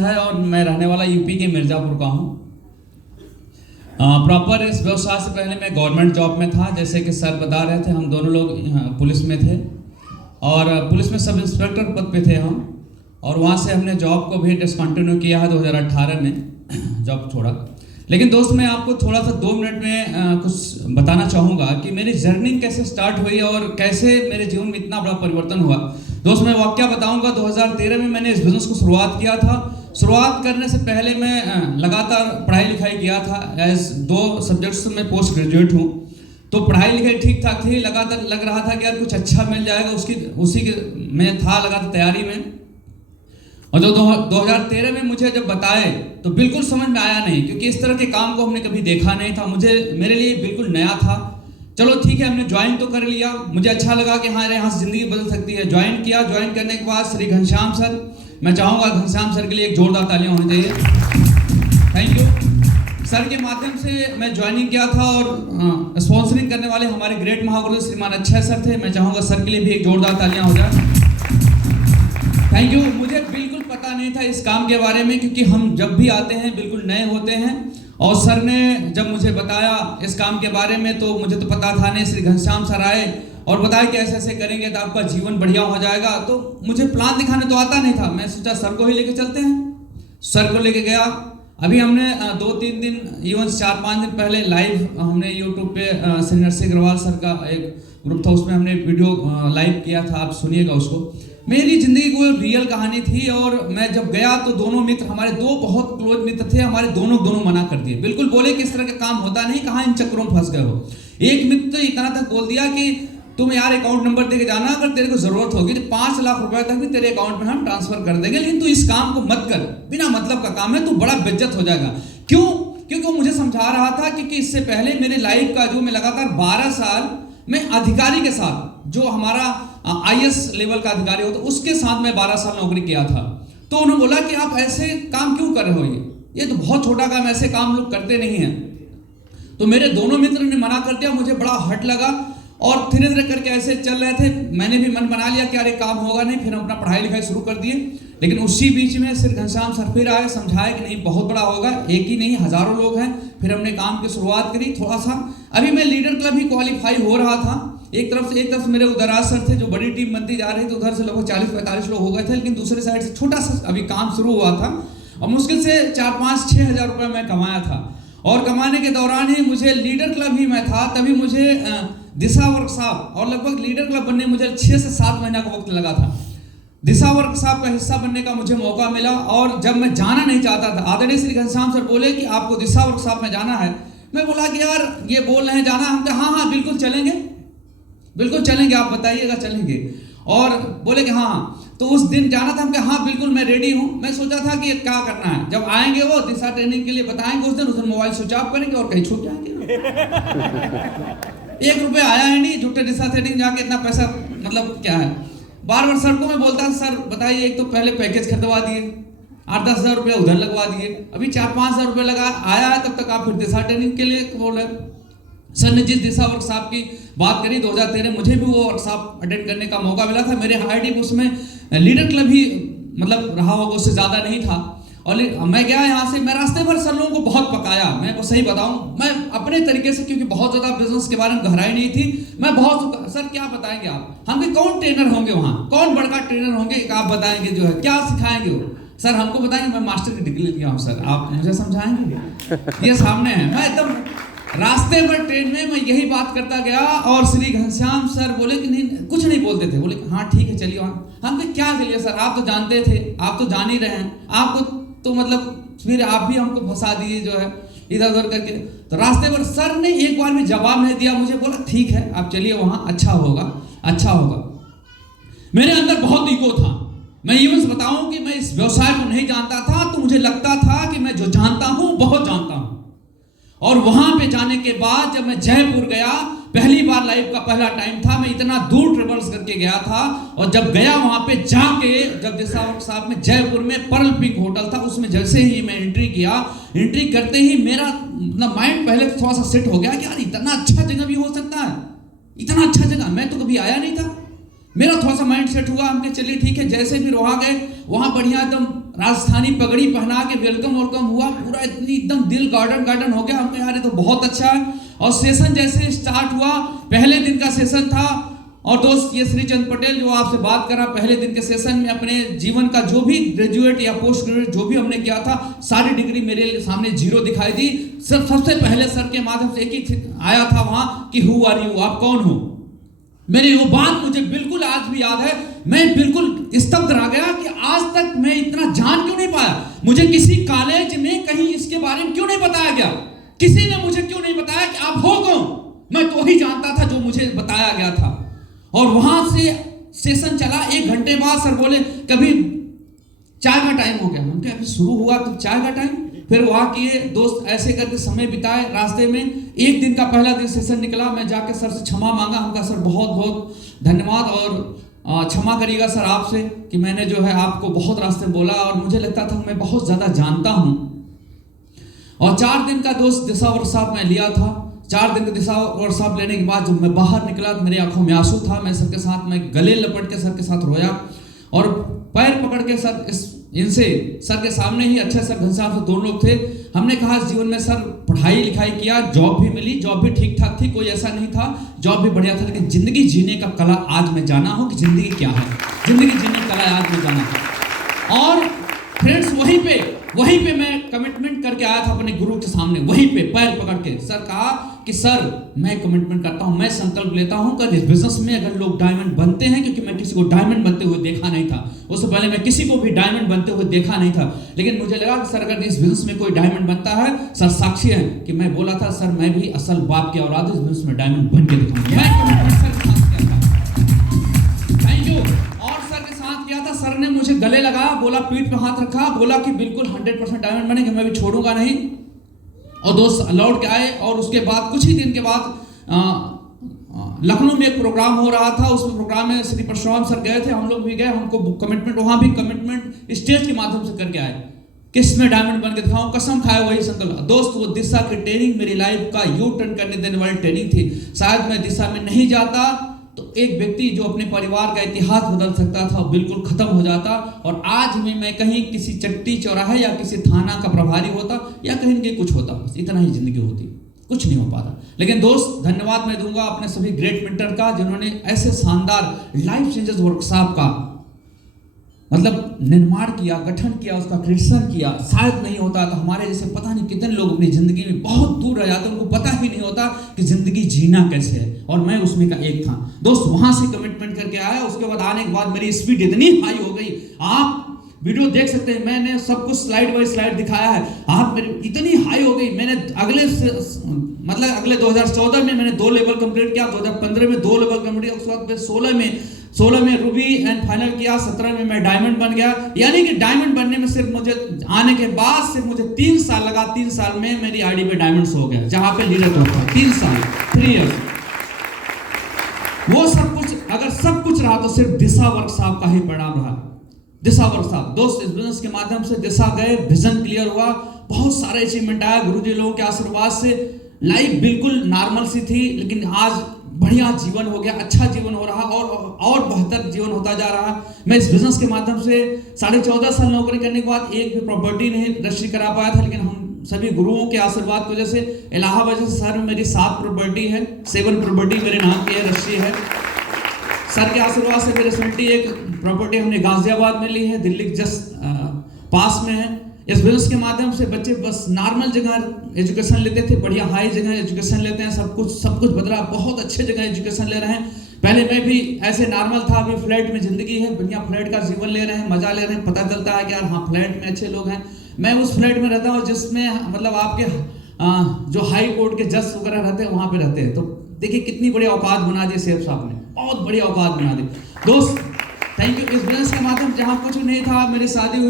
है और मैं रहने वाला यूपी के मिर्ज़ापुर का हूँ। प्रॉपर इस व्यवसाय से पहले मैं गवर्नमेंट जॉब में था। जैसे कि सर बता रहे थे, हम दोनों लोग पुलिस में थे और पुलिस में सब इंस्पेक्टर पद पे थे हम, और वहाँ से हमने जॉब को भी डिसकंटिन्यू किया है 2018 में, जॉब छोड़ा। लेकिन दोस्त मैं आपको थोड़ा सा 2 मिनट में कुछ बताना चाहूँगा कि मेरी जर्नी कैसे स्टार्ट हुई और कैसे मेरे जीवन में इतना बड़ा परिवर्तन हुआ। दोस्त मैं वाकया बताऊँगा, 2013 में मैंने इस बिज़नेस को शुरुआत किया था। शुरुआत करने से पहले मैं लगातार पढ़ाई लिखाई किया था। एज 2 सब्जेक्ट्स में पोस्ट ग्रेजुएट हूँ, तो पढ़ाई लिखाई ठीक ठाक थी। लगातार लग रहा था कि यार कुछ अच्छा मिल जाएगा, उसी के मैं था लगातार तैयारी में। और जो 2013 में मुझे जब बताए तो बिल्कुल समझ में आया नहीं, क्योंकि इस तरह के काम को हमने कभी देखा नहीं था। मेरे लिए बिल्कुल नया था। चलो ठीक है, हमने ज्वाइन तो कर लिया। मुझे अच्छा लगा कि हाँ यहाँ से ज़िंदगी बदल सकती है। ज्वाइन किया। ज्वाइन करने के बाद श्री घनश्याम सर, मैं चाहूँगा घनश्याम सर के लिए एक जोरदार तालियां होनी चाहिए। Thank you. सर के माध्यम से मैं ज्वाइनिंग किया था और स्पॉन्सरिंग करने वाले हमारे ग्रेट महागुरु श्रीमान अक्षय सर थे। मैं चाहूँगा सर के लिए भी एक जोरदार तालियां हो जाए। Thank you. मुझे बिल्कुल पता नहीं था इस काम के बारे में, क्योंकि हम जब भी आते हैं बिल्कुल नए होते हैं। और सर ने जब मुझे बताया इस काम के बारे में तो मुझे तो पता था नहीं। श्री घनश्याम सर आए और बताया कि ऐसे ऐसे करेंगे तो आपका जीवन बढ़िया हो जाएगा। तो मुझे प्लान दिखाने तो आता नहीं था। मैं सोचा सर को ही लेके चलते हैं। सर को लेके गया। अभी हमने 2-3 दिन, इवन 4-5 दिन पहले लाइव हमने यूट्यूब पे श्री नरसिंह अग्रवाल सर का एक ग्रुप था, उसमें हमने वीडियो लाइव किया था। आप सुनिएगा उसको। मेरी जिंदगी को रियल कहानी थी। और मैं जब गया तो दोनों मित्र, हमारे 2 बहुत क्लोज मित्र थे, हमारे दोनों मना कर दिए। बिल्कुल बोले कि इस तरह का काम होता नहीं, कहाँ इन चक्करों में फंस गए हो। एक मित्र तो इतना तक बोल दिया कि तुम यार अकाउंट नंबर देके जाना, अगर तेरे को जरूरत होगी तो 5 लाख रुपए तक भी तेरे अकाउंट में हम ट्रांसफर कर देंगे, लेकिन तू इस काम को मत कर, बिना मतलब का काम है, तू बड़ा बेइज्जत हो जाएगा। क्यों? क्योंकि वो मुझे समझा रहा था क्योंकि इससे पहले मेरे लाइफ का जो मैं लगातार 12 साल मैं अधिकारी के साथ, जो हमारा IAS लेवल का अधिकारी होता, उसके साथ मैं 12 साल नौकरी किया था। तो उन्होंने बोला कि आप ऐसे काम क्यों कर रहे हो, ये तो बहुत छोटा काम, ऐसे काम लोग करते नहीं हैं। तो मेरे दोनों मित्र ने मना कर दिया। मुझे बड़ा हट लगा और धीरे धीरे करके ऐसे चल रहे थे। मैंने भी मन बना लिया कि अरे काम होगा नहीं। फिर हम अपना पढ़ाई लिखाई शुरू कर दिए। लेकिन उसी बीच में श्री घनश्याम सर फिर आए, समझाए कि नहीं बहुत बड़ा होगा, एक ही नहीं हजारों लोग हैं। फिर हमने काम की शुरुआत करी थोड़ा सा। अभी मैं लीडर क्लब ही क्वालिफाई हो रहा था। एक तरफ से मेरे उदराज सर थे, जो बड़ी टीम बनती जा रही थी, उधर से लगभग 40-45 लोग हो गए थे। लेकिन दूसरे साइड से छोटा सा अभी काम शुरू हुआ था और मुश्किल से 4-5-6 हज़ार रुपये मैं कमाया था। और कमाने के दौरान ही मुझे लीडर क्लब ही मैं था, तभी मुझे दिशा वर्कशॉप, और लगभग लीडर क्लब बनने मुझे 6 से 7 महीना का वक्त लगा था। दिशा वर्कशॉप का हिस्सा बनने का मुझे मौका मिला। और जब मैं जाना नहीं चाहता था, आदरणीय श्री घनश्याम सर बोले कि आपको दिशा वर्कशॉप में जाना है। मैं बोला कि यार ये बोल रहे हैं जाना, हम कहा हाँ बिल्कुल चलेंगे, बिल्कुल चलेंगे, आप बताइएगा चलेंगे। और बोले कि हाँ। तो उस दिन जाना था, हम कहा हाँ बिल्कुल मैं रेडी हूँ। मैं सोचा था कि क्या करना है, जब आएंगे वो दिशा ट्रेनिंग के लिए बताएंगे, उस दिन मोबाइल स्विच ऑफ करेंगे और कहीं छूट जाएंगे। 1 रुपये आया है नहीं, झूठे दिशा ट्रेनिंग जाके इतना पैसा, मतलब क्या है। बार सर को मैं बोलता सर बताइए, एक तो पहले पैकेज खरीदवा दिए, 8-10 हज़ार रुपये उधर लगवा दिए, अभी 4-5 हज़ार रुपये लगा आया है, तब तक आप फिर दिशा ट्रेनिंग के लिए बोल रहे। सर ने जिस दिशा वर्कशॉप की बात करी 2013, मुझे भी वो वर्कशॉप अटेंड करने का मौका मिला था। मेरे हाईडी उसमें लीडर क्लब ही मतलब रहा होगा, उससे ज़्यादा नहीं था। और मैं गया यहाँ से, मैं रास्ते भर सर लोगों को बहुत पकाया। मैं को सही बताऊँ, मैं अपने तरीके से, क्योंकि बहुत ज़्यादा बिजनेस के बारे में गहराई नहीं थी, मैं बहुत सर क्या बताएंगे आप, हम कौन ट्रेनर होंगे वहाँ, कौन बड़का ट्रेनर होंगे, आप बताएंगे जो है क्या सिखाएंगे वो। सर हमको बताएंगे, मैं मास्टर की डिग्री लिया हूँ सर, आप मुझे समझाएंगे। ये सामने है। मैं एकदम रास्ते पर ट्रेन में मैं यही बात करता गया। और श्री घनश्याम सर बोले कि नहीं, कुछ नहीं बोलते थे, बोले हाँ ठीक है चलिए वहाँ। हम क्या चलिए सर, आप तो जानते थे, आप तो जान ही रहे हैं, आपको तो मतलब फिर आप भी हमको फंसा दिए जो है इधर उधर करके। तो रास्ते पर सर ने एक बार भी जवाब नहीं दिया मुझे, बोला ठीक है आप चलिए वहाँ, अच्छा होगा अच्छा होगा। मेरे अंदर बहुत ईगो था। मैं ये बस बताऊं कि मैं इस व्यवसाय को नहीं जानता था, तो मुझे लगता था कि मैं जो जानता हूं बहुत जानता हूं। और वहां पे जाने के बाद जब मैं जयपुर गया, पहली बार लाइफ का पहला टाइम था, मैं इतना दूर ट्रेवल्स करके गया था। और जब गया वहां पे जाके, जब दिशा वर्कशॉप में जयपुर में पर्ल पिंक होटल था, उसमें जैसे ही मैं एंट्री किया, एंट्री करते ही मेरा माइंड पहले थोड़ा सा सेट हो गया कि यार इतना अच्छा जगह भी हो सकता है, इतना अच्छा जगह मैं तो कभी आया नहीं था। मेरा थोड़ा सा माइंड सेट हुआ, हमने चलिए ठीक है। जैसे फिर वहां गए, वहां बढ़िया एकदम राजस्थानी पगड़ी पहना के वेलकम हुआ, पूरा इतनी एकदम दिल गार्डन हो गया। हमको यार ये तो बहुत अच्छा है। और सेशन जैसे स्टार्ट हुआ, पहले दिन का सेशन था, और दोस्त ये श्री चंद पटेल जो आपसे बात कर रहा, पहले दिन के सेशन में अपने जीवन का जो भी ग्रेजुएट या पोस्ट ग्रेजुएट जो भी हमने किया था, सारी डिग्री मेरे सामने जीरो दिखाई दी। सबसे पहले सर के माध्यम से एक ही आया था वहां कि हु आर यू, आप कौन हो। मेरी वो बात मुझे बिल्कुल आज भी याद है। मैं बिल्कुल स्तब्ध रह गया कि आज तक मैं इतना जान क्यों नहीं पाया। मुझे किसी कॉलेज में कहीं इसके बारे में क्यों नहीं बताया गया, किसी ने मुझे क्यों नहीं बताया कि आप हो कौन। मैं तो वही जानता था जो मुझे बताया गया था। और वहां से सेशन चला, 1 घंटे बाद सर बोले कभी चाय का टाइम हो गया। हम क्या अभी शुरू हुआ तो चाय का टाइम। फिर वहां किए दोस्त, ऐसे करके समय बिताए रास्ते में। एक दिन का पहला दिन सेशन निकला, मैं जाके सर से क्षमा मांगा। हमका सर बहुत बहुत धन्यवाद और क्षमा करिएगा सर आपसे कि मैंने जो है आपको बहुत रास्ते बोला और मुझे लगता था मैं बहुत ज्यादा जानता हूं। और 4 दिन का दोस्त दिशा वर्कशॉप में लिया था। 4 दिन का दिशा वर्कशॉप लेने के बाद जब मैं बाहर निकला तो मेरी आंखों में आंसू था। मैं सर के साथ, मैं गले लपट के सर के साथ रोया और पैर पकड़ के सर इनसे सर के सामने ही अच्छे सर घनश्याम से 2 लोग थे। हमने कहा इस जीवन में सर पढ़ाई लिखाई किया, जॉब भी मिली, जॉब भी ठीक ठाक थी, कोई ऐसा नहीं था, जॉब भी बढ़िया था, लेकिन जिंदगी जीने का कला आज मैं जाना हूं कि जिंदगी क्या है, जिंदगी जीने का कला आज मैं जाना हूं। और फ्रेंड्स वहीं पे मैं कमिटमेंट करके आया था अपने गुरु के सामने, वहीं पे पैर पकड़ के सर कहा कि सर मैं कमिटमेंट करता हूं, मैं संकल्प लेता हूं कि इस बिजनेस में अगर लोग डायमंड बनते हैं, क्योंकि मैं किसी को डायमंड बनते हुए देखा नहीं था, उससे पहले मैं किसी को भी डायमंड बनते हुए देखा नहीं था, लेकिन मुझे लगा कि सर अगर इस बिजनेस में कोई डायमंड बनता है, सर साक्षी है कि मैं बोला था सर मैं भी असल बाप की औलाद इस बिजनेस में डायमंड बन के दिखाऊंगा। मैं कमिटमेंट सर के साथ किया था। Thank you. और सर के साथ किया था, सर ने मुझे गले लगाया, बोला पीठ पे हाथ रखा, बोला कि बिल्कुल 100% डायमंड बनेंगे, मैं भी छोड़ूंगा नहीं। और दोस्त लौट के आए और उसके बाद कुछ ही दिन के बाद लखनऊ में एक प्रोग्राम हो रहा था। उस प्रोग्राम में श्री परशुराम सर गए थे, हम लोग भी गए। हमको कमिटमेंट, वहां भी कमिटमेंट स्टेज के माध्यम से करके आए, किस में डायमंड बन के दिखाऊं, कसम खाए वही संकल्प। दोस्त वो दिशा की ट्रेनिंग मेरी लाइफ का यू टर्न करने देने वाली ट्रेनिंग थी। शायद मैं दिशा में नहीं जाता तो एक व्यक्ति जो अपने परिवार का इतिहास बदल सकता था बिल्कुल खत्म हो जाता, और आज भी मैं कहीं किसी चट्टी चौराहे या किसी थाना का प्रभारी होता या कहीं के कुछ होता, बस इतना ही जिंदगी होती, कुछ नहीं हो पाता। लेकिन दोस्त धन्यवाद मैं दूंगा अपने सभी ग्रेट मेंटर का, जिन्होंने ऐसे शानदार लाइफ चेंजर्स वर्कशॉप का मतलब निर्माण किया, गठन किया, उसका क्रिएशन किया। शायद नहीं होता तो हमारे जैसे पता नहीं कितने लोग अपनी जिंदगी में बहुत दूर रह जाते, उनको पता ही नहीं होता कि जिंदगी जीना कैसे है, और मैं उसमें का एक था। दोस्त वहां से कमिटमेंट करके आया। उसके बाद आने के बाद मेरी स्पीड इतनी हाई हो गई, आप वीडियो देख सकते हैं, मैंने सब कुछ स्लाइड बाय स्लाइड दिखाया है। आप मेरी इतनी हाई हो गई, मैंने अगले 2014 में मैंने 2 लेवल कंप्लीट किया, 2015 में 2 लेवल कंप्लीट किया, उसके बाद 16 में रूबी एंड फाइनल किया, 17 में मैं डायमंड बन गया। यानी कि डायमंड बनने में सिर्फ मुझे आने के बाद सिर्फ मुझे 3 साल लगा। 3 साल में मेरी आईडी पे डायमंड्स हो गया, जहां पे लीडर होता है 3 साल, 3 इयर्स। वो सब कुछ, अगर सब कुछ रहा तो सिर्फ दिशा वर्कशॉप का ही परिणाम रहा। दिशा वर्कशॉप दोस्त, इस बिजनेस के माध्यम से दिशा गए, विजन क्लियर हुआ, बहुत सारे अचीवमेंट आया गुरुजी लोगों के आशीर्वाद से। लाइफ बिल्कुल नॉर्मल सी थी, लेकिन आज बढ़िया जीवन हो गया, अच्छा जीवन हो रहा और बेहतर जीवन होता जा रहा। मैं इस बिजनेस के माध्यम से 14.5 साल नौकरी करने के बाद एक भी प्रॉपर्टी नहीं रजिस्ट्री करा पाया था, लेकिन हम सभी गुरुओं के आशीर्वाद की वजह से इलाहाबाद शहर में मेरी 7 प्रॉपर्टी है, 7 प्रॉपर्टी मेरे नाम की है, रजिस्ट्री है। सर के आशीर्वाद से मेरे 71 प्रॉपर्टी हमने गाजियाबाद में ली है, दिल्ली के जस्ट पास में है। इस बिजनेस के माध्यम से बच्चे बस नॉर्मल जगह एजुकेशन लेते थे, बढ़िया हाई जगह एजुकेशन लेते हैं। सब कुछ बदला, बहुत अच्छे जगह एजुकेशन ले रहे हैं। पहले मैं भी ऐसे नॉर्मल था, अभी फ्लैट में जिंदगी है, बढ़िया फ्लैट का जीवन ले रहे हैं, मजा ले रहे हैं। पता चलता है कि यार हाँ फ्लैट में अच्छे लोग हैं। मैं उस फ्लैट में रहता हूँ जिसमें मतलब आपके जो हाई कोर्ट के जज वगैरह रहते हैं, वहां पे रहते हैं। तो देखिए कितनी बड़ी औकात बना दी सेफ साहब ने, बहुत बड़ी औकात बना दी। दोस्त थैंक यू। इस बिजनेस के माध्यम जहाँ कुछ नहीं था, मेरी शादी हुई।